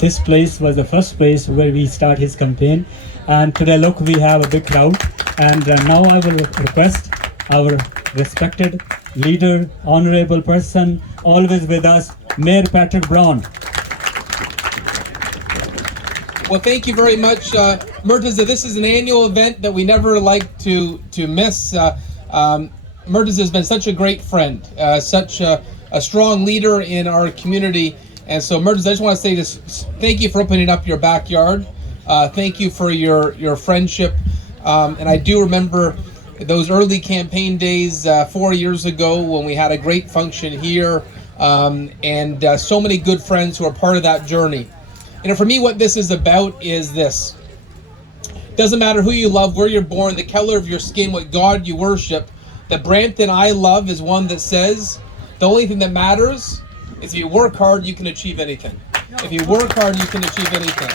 this place was the first place where we start his campaign. And today, look, we have a big crowd. And now I will request our respected leader, honorable person, always with us, Mayor Patrick Brown. Well, thank you very much, Murtaza. This is an annual event that we never like to miss. Murtaza has been such a great friend, such a strong leader in our community. And so, Murtaza, I just want to say this: thank you for opening up your backyard. Thank you for your friendship. And I do remember those early campaign days 4 years ago when we had a great function here, and so many good friends who are part of that journey. For me, what this is about is this. Doesn't matter who you love, where you're born, the color of your skin, what God you worship. The Brampton I love is one that says the only thing that matters is if you work hard, you can achieve anything. If you work hard, you can achieve anything.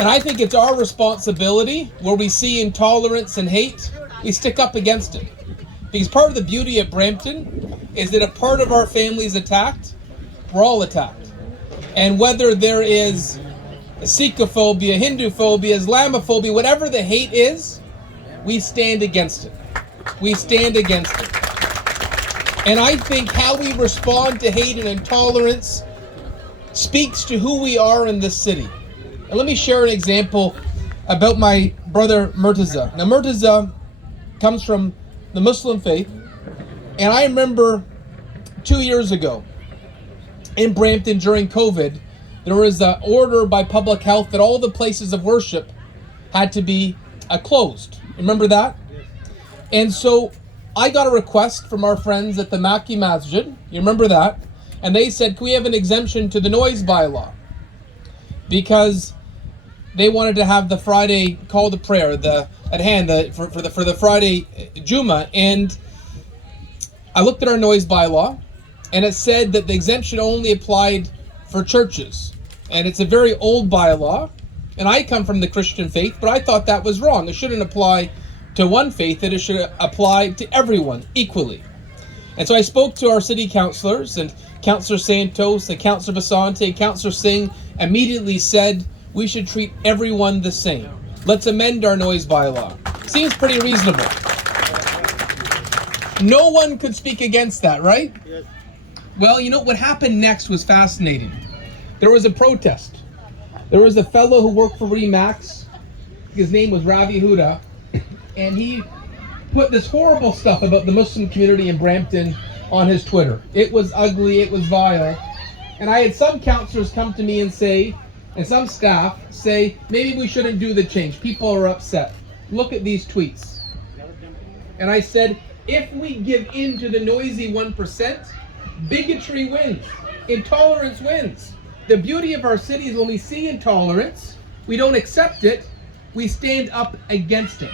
And I think it's our responsibility, where we see intolerance and hate, we stick up against it. Because part of the beauty of Brampton is that if part of our family is attacked, we're all attacked. And whether there is Sikhophobia, Hinduphobia, Islamophobia, whatever the hate is, we stand against it. We stand against it. And I think how we respond to hate and intolerance speaks to who we are in this city. And let me share an example about my brother Murtaza. Now, Murtaza comes from the Muslim faith, and I remember 2 years ago in Brampton during COVID, there was an order by public health that all the places of worship had to be closed. Remember that? And so I got a request from our friends at the Maki Masjid. You remember that? And they said, can we have an exemption to the noise bylaw? Because they wanted to have the Friday call to prayer, for the Friday Juma. And I looked at our noise bylaw, and it said that the exemption only applied for churches. And it's a very old bylaw. And I come from the Christian faith, but I thought that was wrong. It shouldn't apply to one faith, that it should apply to everyone equally. And so I spoke to our city councillors, and Councillor Santos and Councillor Basante and Councillor Singh immediately said we should treat everyone the same. Let's amend our noise bylaw. Seems pretty reasonable. No one could speak against that, right? Yes. Well, you know, what happened next was fascinating. There was a protest. There was a fellow who worked for Remax. His name was Ravi Huda. And he put this horrible stuff about the Muslim community in Brampton on his Twitter. It was ugly, it was vile. And I had some councillors come to me and say, and some staff say, maybe we shouldn't do the change. People are upset. Look at these tweets. And I said, if we give in to the noisy 1%, bigotry wins. Intolerance wins. The beauty of our city is when we see intolerance, we don't accept it, we stand up against it.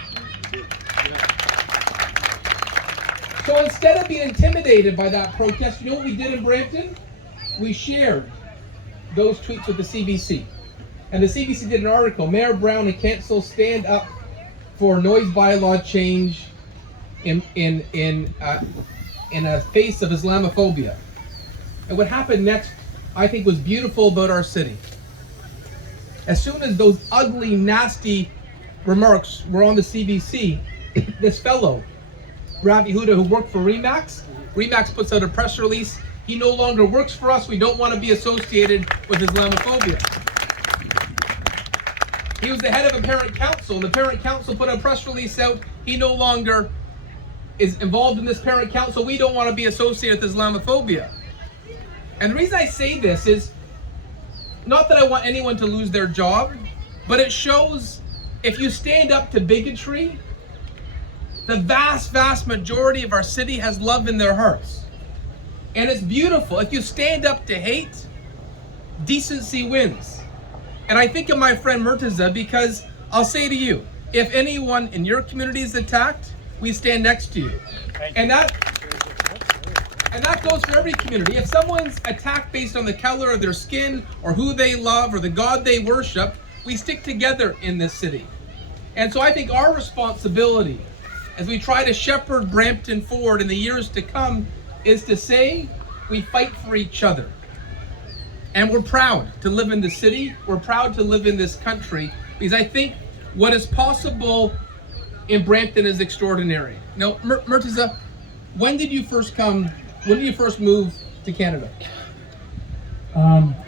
So instead of being intimidated by that protest, you know what we did in Brampton? We shared those tweets with the CBC. And the CBC did an article, Mayor Brown and Council stand up for noise bylaw change in a face of Islamophobia. And what happened next, I think, was beautiful about our city. As soon as those ugly, nasty remarks were on the CBC, this fellow, Ravi Huda, who worked for Remax puts out a press release. He no longer works for us. We don't want to be associated with Islamophobia. He was the head of a parent council. The parent council put a press release out. He no longer is involved in this parent council. We don't want to be associated with Islamophobia. And the reason I say this is not that I want anyone to lose their job, but it shows if you stand up to bigotry, the vast, vast majority of our city has love in their hearts. And it's beautiful. If you stand up to hate, decency wins. And I think of my friend Murtaza, because I'll say to you, if anyone in your community is attacked, we stand next to you. And that goes for every community. If someone's attacked based on the color of their skin, or who they love, or the God they worship, we stick together in this city. And so I think our responsibility as we try to shepherd Brampton forward in the years to come is to say we fight for each other. And we're proud to live in the city. We're proud to live in this country because I think what is possible in Brampton is extraordinary. Now, Murtaza, when did you first move to Canada?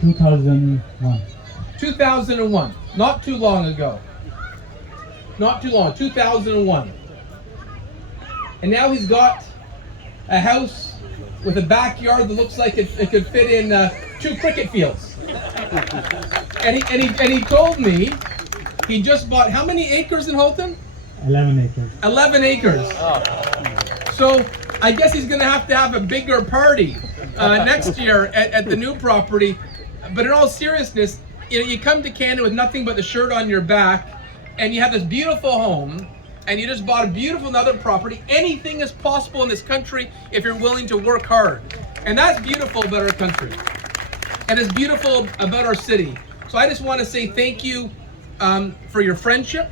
2001. 2001, not too long ago. Not too long, 2001. And now he's got a house with a backyard that looks like it could fit in 2 cricket fields. And he told me he just bought how many acres in Halton? 11 acres. 11 acres. So I guess he's going to have a bigger party next year at the new property. But in all seriousness, you come to Canada with nothing but the shirt on your back, and you have this beautiful home, and you just bought a beautiful another property. Anything is possible in this country if you're willing to work hard. And that's beautiful about our country. And it's beautiful about our city. So I just want to say thank you for your friendship,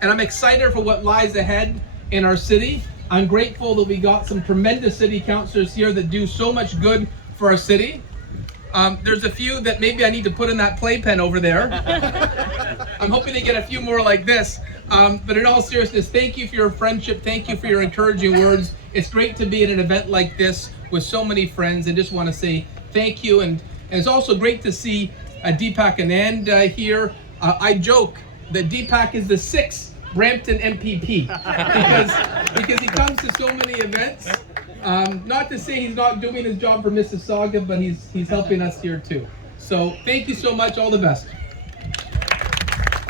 and I'm excited for what lies ahead in our city. I'm grateful that we got some tremendous city councillors here that do so much good for our city. There's a few that maybe I need to put in that playpen over there. I'm hoping to get a few more like this. But in all seriousness, thank you for your friendship. Thank you for your encouraging words. It's great to be at an event like this with so many friends, and just want to say thank you. And it's also great to see Deepak Anand here. I joke that Deepak is the 6th Brampton MPP because he comes to so many events. Not to say he's not doing his job for Mississauga, but he's helping us here too. So thank you so much. All the best.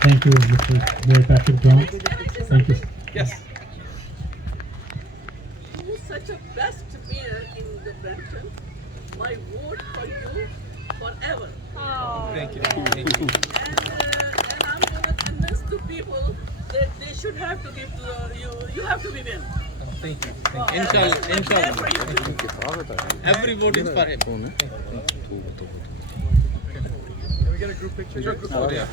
Thank you, Mr. Mayor Patrick Brown. Thank you. Yes. You such a best mayor in the Brampton. My vote for you forever. Thank you. Thank you. And I'm gonna convince the people that they should have to give to you. You have to be win. Thank you. Inshallah. Every vote is for him. Can we get a group picture? Sure, group photo, yeah.